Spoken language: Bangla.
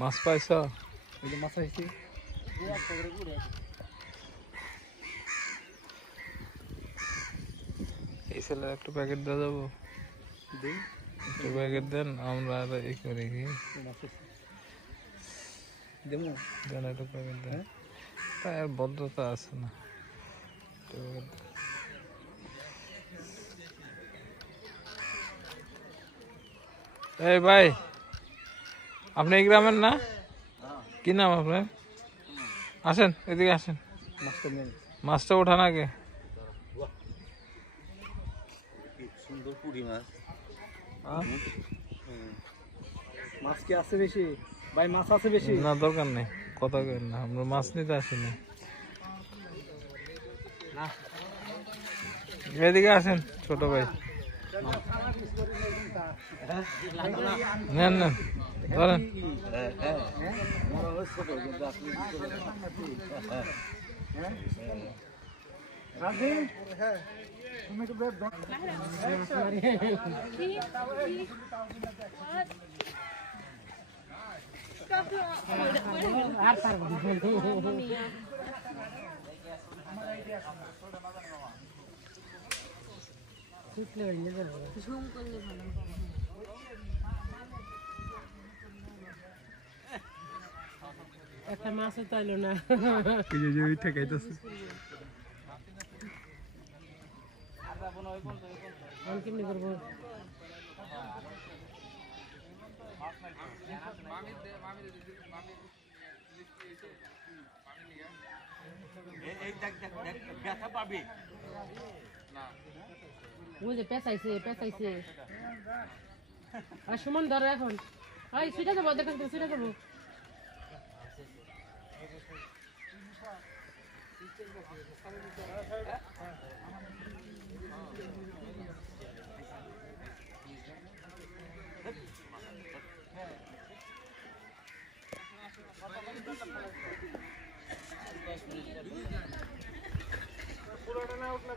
মাছ পাইছ? মাছ আইছে এই ছেলের একটু প্যাকেট দেওয়া যাবো? একটু প্যাকেট দেন, আমরা আর এই করি কি দেন, একটু প্যাকেট দেন। তাই আর ভদ্রতা আছে না। এই ভাই, আপনি এই গ্রামের না? কি নাম আপনার? আসেন এদিকে আসেন, মাছটা ওঠান আগে। সুন্দর পুরি মাছ। মাছ কি আছে বেশি ভাই? মাছ আছে বেশি না, দরকার নেই, কথা কেন না, আমরা মাছ নিতে আসিনি। এদিকে আসেন ছোট ভাই, নেন নেন, ধরেন। একটা মাছও চাইলো না। ঠেকাইতেছে। কেমনি করবো? বুঝে পেঁচাইছে পেঁচাইছে। আর সুমন ধরো এখন। ওই সুইটা যাবো, দেখো সুইটা যাবো। পুরোটা না উঠলে